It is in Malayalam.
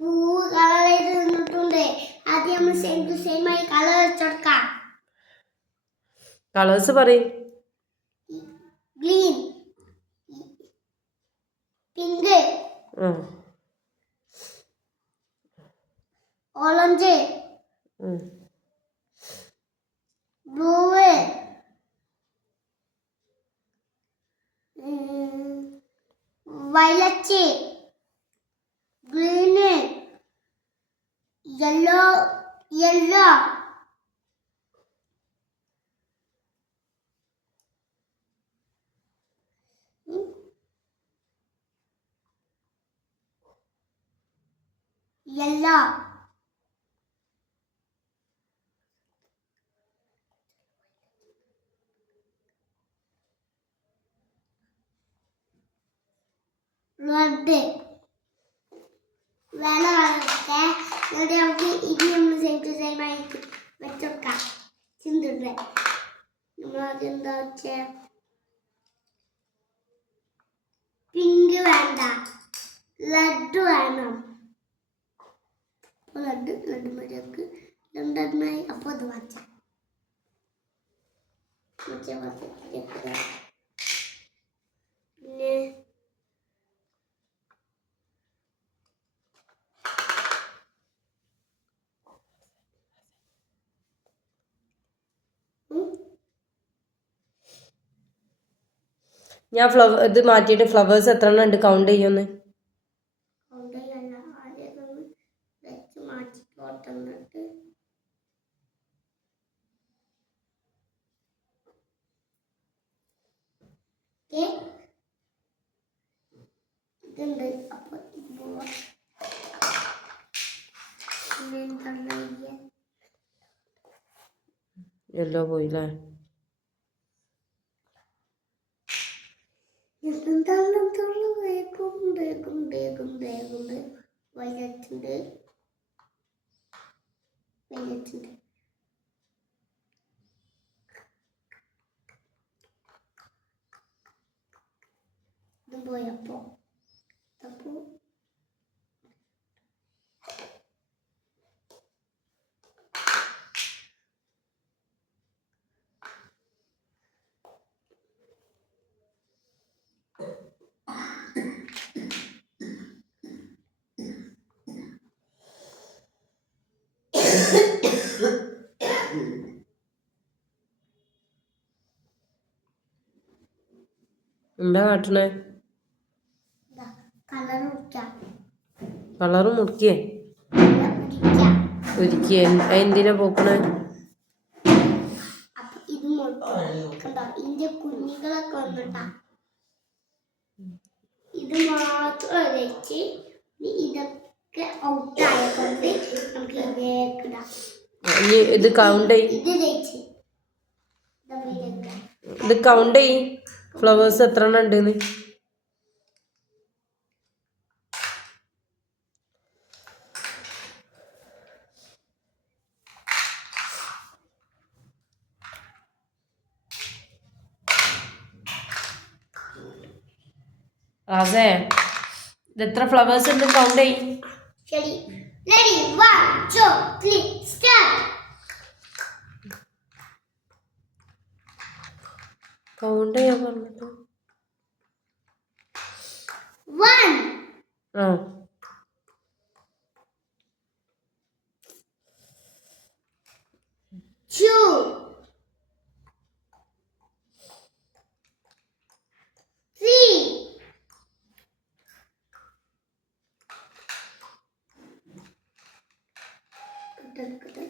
പൂവ് കളർ ചെയ്ത് തന്നിട്ടുണ്ട്. ആദ്യം നമ്മൾ സെയിം ടു സെയിം ആയി കളർ വെച്ചെടുക്കാം. കളേഴ്സ് പറയും. Green, pink, orange, blue, violet, green, yellow, yellow, yellow, red. വേറെ കളറൊക്കെ എന്നിട്ട് നമുക്ക് ഇത് നമ്മൾ സെയിം ടു സെയിം ആയിട്ട് വെച്ചെടുക്കാം. ചിന്തിട്ടെ നമ്മളാദ്യം എന്താ വെച്ചേ, പിങ്ക് വേണ്ട, റെഡ് വേണം. റെഡ് മര്യാദക്ക് രണ്ടെണ്ണമായി. അപ്പോൾ അത് വച്ച പിന്നെ ഞാൻ ഇത് മാറ്റിയിട്ട് ഫ്ലവേഴ്സ് എത്ര എണ്ണം ഉണ്ട് കൗണ്ട് ചെയ്യുമെന്ന്. ഇതുണ്ട്. അപ്പൊ യെല്ലോ പോയില്ലേ. വയലറ്റുണ്ട്, വയലറ്റുണ്ട്, ഇത് പോയപ്പോ അപ്പോ എന്താ കാട്ടണേ? കളറ് മുറിക്കേ ഒരിക്കേ എന്തിനാ പോക്കണേ? ഇതിന്റെ കുഞ്ഞികളൊക്കെ വന്നിട്ടാ. ഇത് മാത്രം വെച്ച് ഇതൊക്കെ ഔട്ടായതുകൊണ്ട് നമുക്ക് ഇതേക്കിടാം. ഇത് കൗണ്ട് ചെയ്യും. ഇത് കൗണ്ട് ചെയ്യും ഫ്ലവേഴ്സ് എത്ര എണ്ണം ഉണ്ടെന്ന്. അതെ ഇത് എത്ര ഫ്ലവേഴ്സ് ഉണ്ട് കൗണ്ട് ചെയ്യും. ശരി, ready 1 2 3 start. കൗണ്ട് ചെയ്യാൻ പറഞ്ഞിട്ട് 1 2 3 4